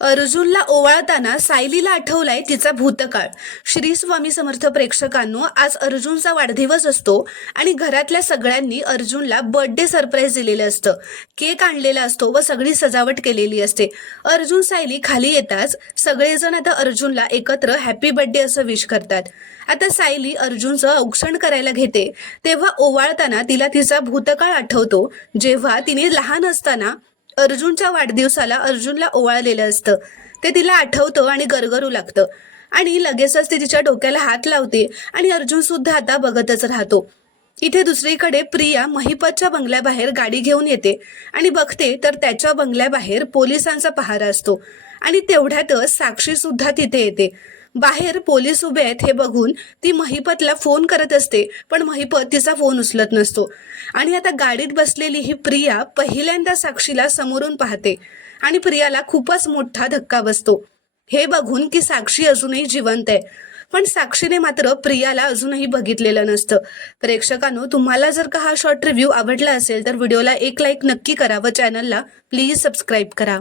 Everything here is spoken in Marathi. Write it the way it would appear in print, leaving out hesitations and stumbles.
अर्जुनला ओवाळताना सायलीला आठवलाय तिचा भूतकाळ। श्री स्वामी समर्थ प्रेक्षकांनो, आज अर्जुनचा वाढदिवस असतो आणि घरातल्या सगळ्यांनी अर्जुनला बर्थडे सरप्राईज दिलेलं असतं। केक आणलेला असतो व सगळी सजावट केलेली असते। अर्जुन सायली खाली येताच सगळेजण आता अर्जुनला एकत्र हॅपी बर्थडे असं विश करतात। आता सायली अर्जुनचं औक्षण करायला घेते तेव्हा ओवाळताना तिला तिचा भूतकाळ आठवतो, जेव्हा तिने लहान असताना अर्जुनच्या वाढदिवसाला अर्जुनला ओवाळलेलं असतं। ते तिला आठवतं आणि गरगरू लागतं आणि लगेचच ती तिच्या डोक्याला हात लावते आणि अर्जुन सुद्धा आता बघतच राहतो। इथे दुसरीकडे प्रिया महिपतच्या बंगल्याबाहेर गाडी घेऊन येते आणि बघते तर त्याच्या बंगल्याबाहेर पोलिसांचा पहारा असतो आणि तेवढ्यातच साक्षी सुद्धा तिथे येते। बाहेर पोलीस उभे आहेत हे बघून ती महिपतला फोन करत असते, पण महिपत तिचा फोन उचलत नसतो आणि आता गाडीत बसलेली ही प्रिया पहिल्यांदा साक्षीला समोरून पाहते आणि प्रियाला खूपच मोठा धक्का बसतो हे बघून की साक्षी अजूनही जिवंत आहे। पण साक्षीने मात्र प्रियाला अजूनही बघितलेलं नसतं। प्रेक्षकांनो, तुम्हाला जर का हा शॉर्ट रिव्ह्यू आवडला असेल तर व्हिडिओला एक लाईक नक्की करा व चॅनलला प्लीज सबस्क्राईब करा।